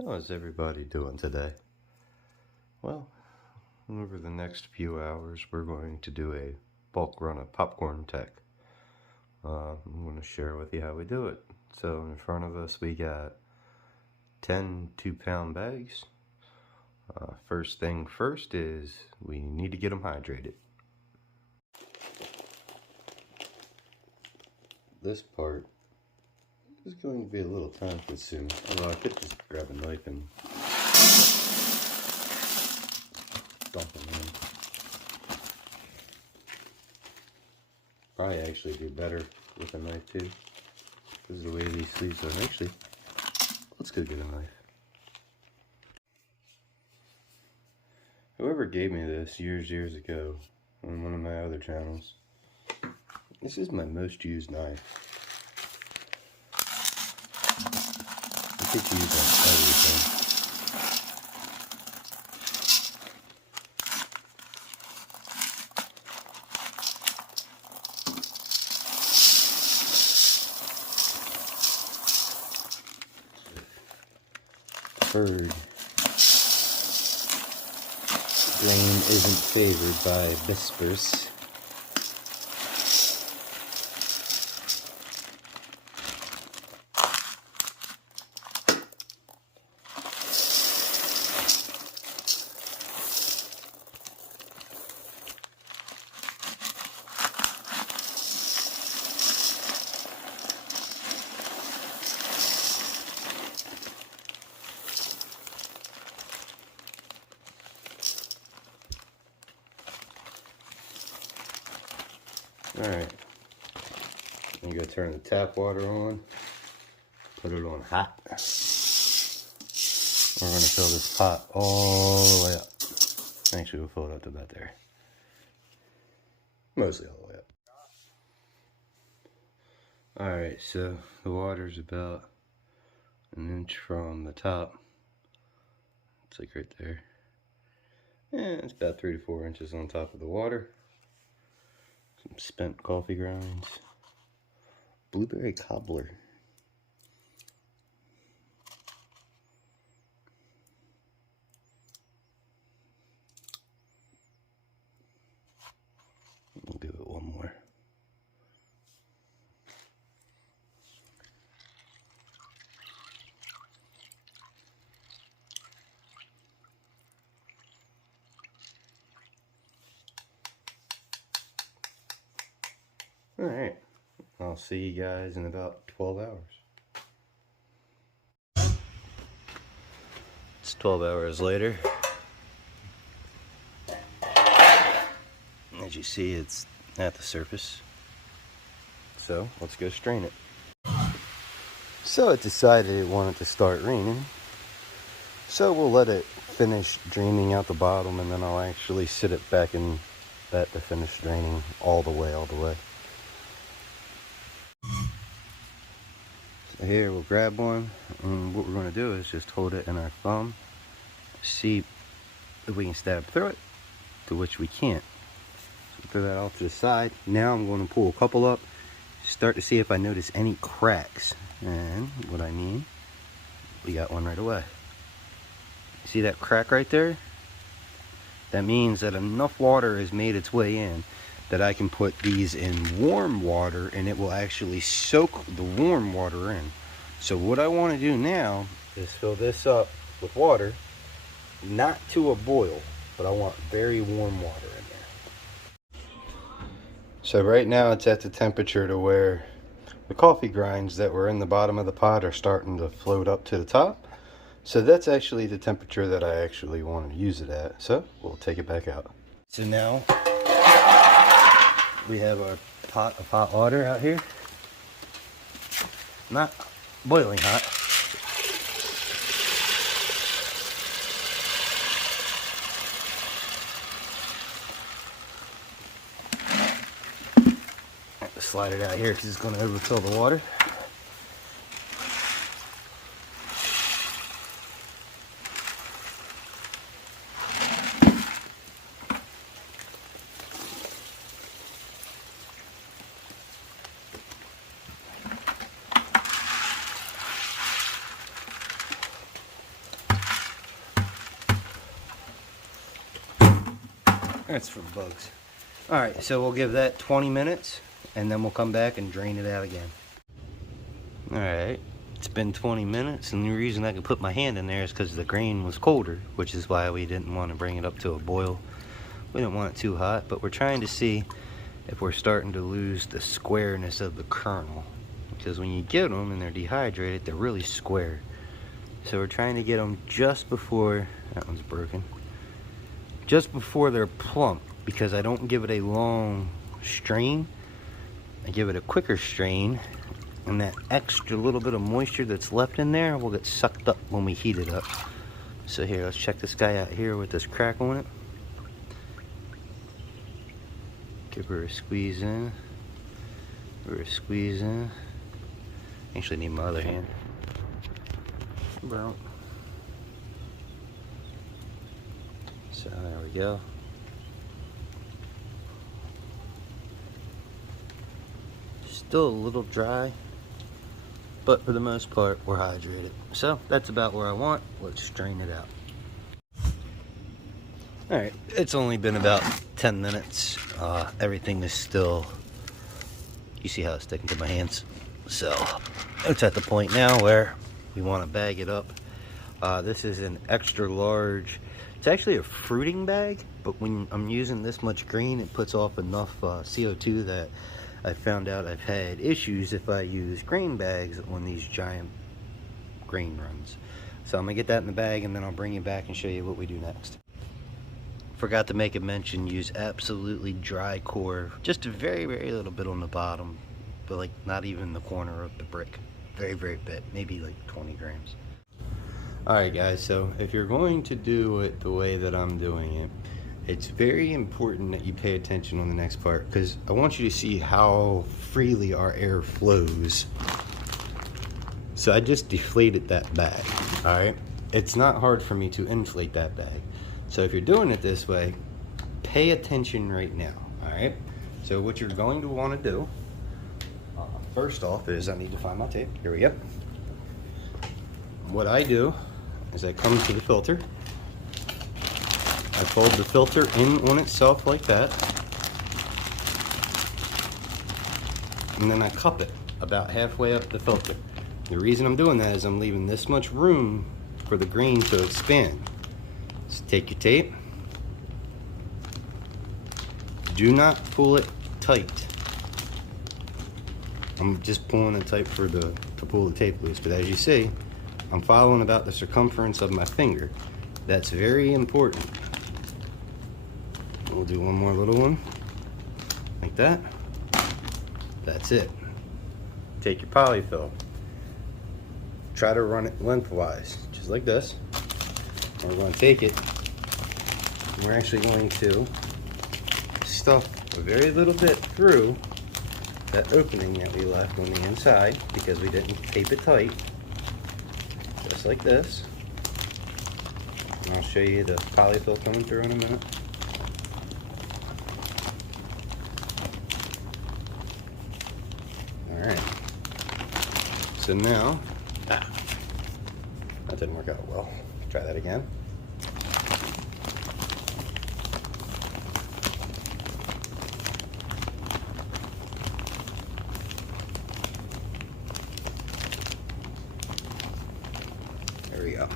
How is everybody doing today? Well, over the next few hours, we're going to do a bulk run of popcorn tech. I'm going to share with you how we do it. So in front of us, we got 10 2-pound bags. First thing first is we need to get them hydrated. This part is going to be a little time consuming, although I could just grab a knife and dump them in. Probably actually do better with a knife too, because of the way these sleeves are. Actually, let's go get a knife. Whoever gave me this years ago on one of my other channels, this is my most used knife. It gets used on everything. Bird blame isn't favored by whispers. Alright, I'm going to turn the tap water on, put it on hot. We're going to fill this pot all the way up. Actually, we'll fill it up to about there. Mostly all the way up. Alright, so the water's about an inch from the top. It's like right there. And it's about 3 to 4 inches on top of the water. Some spent coffee grounds. Blueberry cobbler. We'll give it one more. Alright, I'll see you guys in about 12 hours. It's 12 hours later. As you see, it's at the surface. So, let's go strain it. So it decided it wanted to start raining. So we'll let it finish draining out the bottom, and then I'll actually sit it back in that to finish draining all the way. So here, we'll grab one, and what we're going to do is just hold it in our thumb, see if we can stab through it, to which we can't. So throw that off to the side. Now I'm going to pull a couple up, start to see if I notice any cracks. And what I mean, we got one right away. See that crack right there? That means that enough water has made its way in that I can put these in warm water and it will actually soak the warm water in. So what I want to do now is fill this up with water, not to a boil, but I want very warm water in there. So right now it's at the temperature to where the coffee grinds that were in the bottom of the pot are starting to float up to the top. So that's actually the temperature that I actually want to use it at. So we'll take it back out. So now we have our pot of hot water out here. Not boiling hot. I have to slide it out here because it's going to overfill the water. That's for bugs. Alright, so we'll give that 20 minutes and then we'll come back and drain it out again. Alright, it's been 20 minutes and the reason I could put my hand in there is because the grain was colder, which is why we didn't want to bring it up to a boil. We didn't want it too hot, but we're trying to see if we're starting to lose the squareness of the kernel. Because when you get them and they're dehydrated, they're really square. So we're trying to get them just before, that one's broken, just before they're plump, because I don't give it a long strain. I give it a quicker strain, and that extra little bit of moisture that's left in there will get sucked up when we heat it up. So here, let's check this guy out here with this crack on it. Give her a squeeze in. Give her a squeeze in. Actually need my other hand. Bro. So there we go. Still a little dry, but for the most part we're hydrated. So that's about where I want. Let's strain it out. Alright, it's only been about 10 minutes. Everything is still, you see how it's sticking to my hands. So it's at the point now where we want to bag it up. This is an extra large, it's actually a fruiting bag, but when I'm using this much grain, it puts off enough CO2 that I found out I've had issues if I use grain bags on these giant grain runs. So I'm gonna get that in the bag and then I'll bring you back and show you what we do next. Forgot to make a mention, use absolutely dry core, just a very, very little bit on the bottom, but like not even the corner of the brick. Very, very bit, maybe like 20 grams. Alright guys, so if you're going to do it the way that I'm doing it, it's very important that you pay attention on the next part, because I want you to see how freely our air flows. So I just deflated that bag, alright? It's not hard for me to inflate that bag. So if you're doing it this way, pay attention right now, alright? So what you're going to want to do, first off, is I need to find my tape. Here we go. What I do is I come to the filter. I fold the filter in on itself like that. And then I cup it about halfway up the filter. The reason I'm doing that is I'm leaving this much room for the grain to expand. So take your tape. Do not pull it tight. I'm just pulling it tight to pull the tape loose, but as you see, I'm following about the circumference of my finger. That's very important. We'll do one more little one, like that. That's it. Take your polyfill. Try to run it lengthwise, just like this. And we're going to take it, and we're actually going to stuff a very little bit through that opening that we left on the inside because we didn't tape it tight. Just like this. And I'll show you the polyfill coming through in a minute. Alright. So now, that didn't work out well. Try that again. There we go.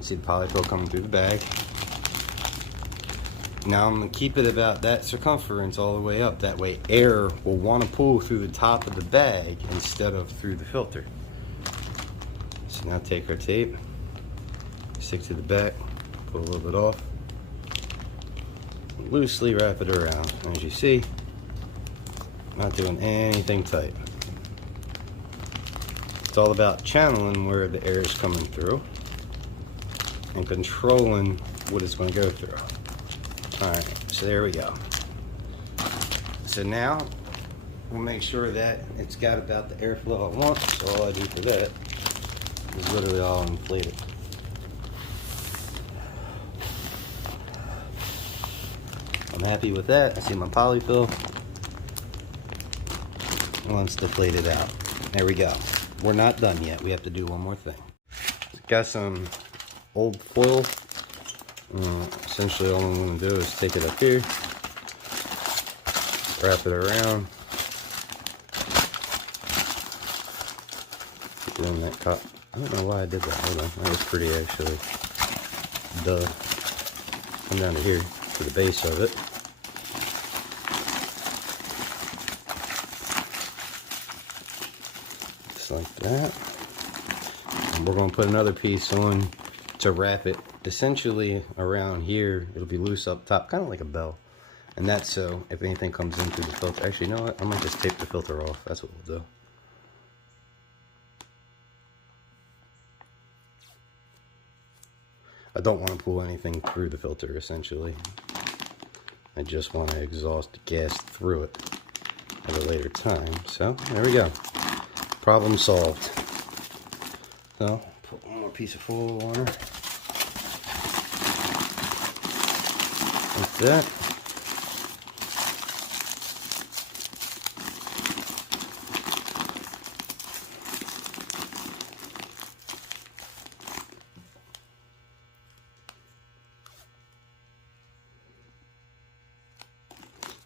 See the polyfill coming through the bag. Now I'm going to keep it about that circumference all the way up. That way air will want to pull through the top of the bag instead of through the filter. So now take our tape, stick to the back, pull a little bit off, loosely wrap it around. As you see, not doing anything tight. It's all about channeling where the air is coming through and controlling what it's going to go through. Alright, so there we go. So now we'll make sure that it's got about the airflow I want. So all I do for that is literally all inflate it. I'm happy with that. I see my polyfill. Let's deflate it out. There we go. We're not done yet. We have to do one more thing. Got some old foil Essentially all I'm going to do is take it up here, wrap it around, keep it in that cup. I don't know why I did that. Hold on, that was pretty actually. Duh. Come down to here to the base of it. Just like that. And we're going to put another piece on to wrap it essentially around here. It'll be loose up top, kind of like a bell. And that's so if anything comes in through the filter. Actually, you know what? I might just tape the filter off. That's what we'll do. I don't want to pull anything through the filter, essentially. I just want to exhaust the gas through it at a later time. So, there we go. Problem solved. So, put one more piece of foil on her. Like that.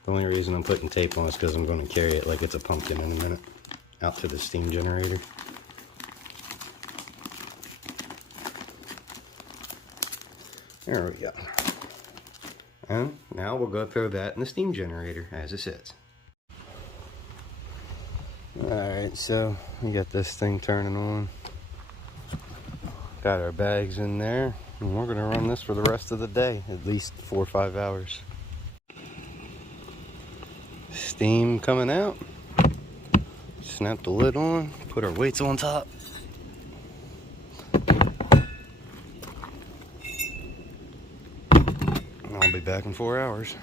The only reason I'm putting tape on is because I'm going to carry it like it's a pumpkin in a minute out to the steam generator. There we go. And now we'll go throw that in the steam generator as it sits. Alright, so we got this thing turning on. Got our bags in there. And we're going to run this for the rest of the day, at least 4 or 5 hours. Steam coming out. Snap the lid on, put our weights on top. And I'll be back in 4 hours.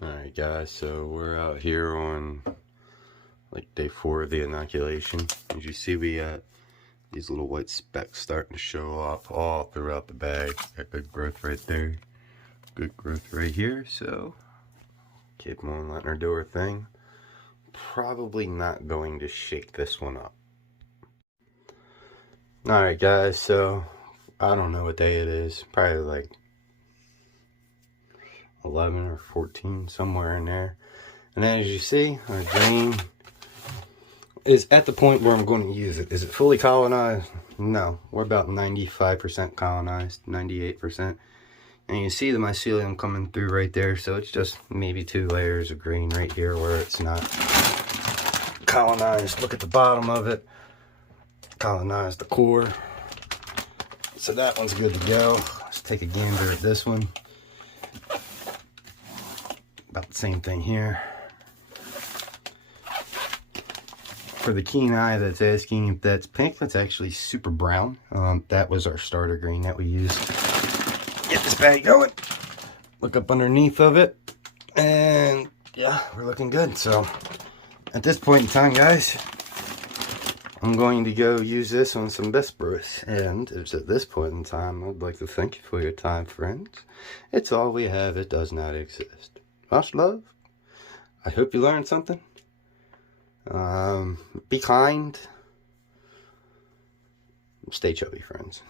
Alright guys, so we're out here on like day 4 of the inoculation. As you see, we got these little white specks starting to show up all throughout the bag. Got good growth right there, good growth right here, so keep on letting her do her thing. Probably not going to shake this one up. Alright guys, so I don't know what day it is, probably like 11 or 14, somewhere in there. And as you see, our drain is at the point where I'm going to use it. Is it fully colonized? No, we're about 95% colonized, 98%. And you see the mycelium coming through right there, so it's just maybe 2 layers of green right here where it's not colonized. Look at the bottom of it. colonize the core. So that one's good to go. Let's take a gander at this one. About the same thing here. For the keen eye that's asking if that's pink, that's actually super brown. That was our starter green that we used. Get this bag going. Look up underneath of it. And yeah, we're looking good. So at this point in time, guys, I'm going to go use this on some Vesperus. And it's at this point in time, I'd like to thank you for your time, friends. It's all we have. It does not exist. Much love. I hope you learned something. Be kind. Stay chubby, friends.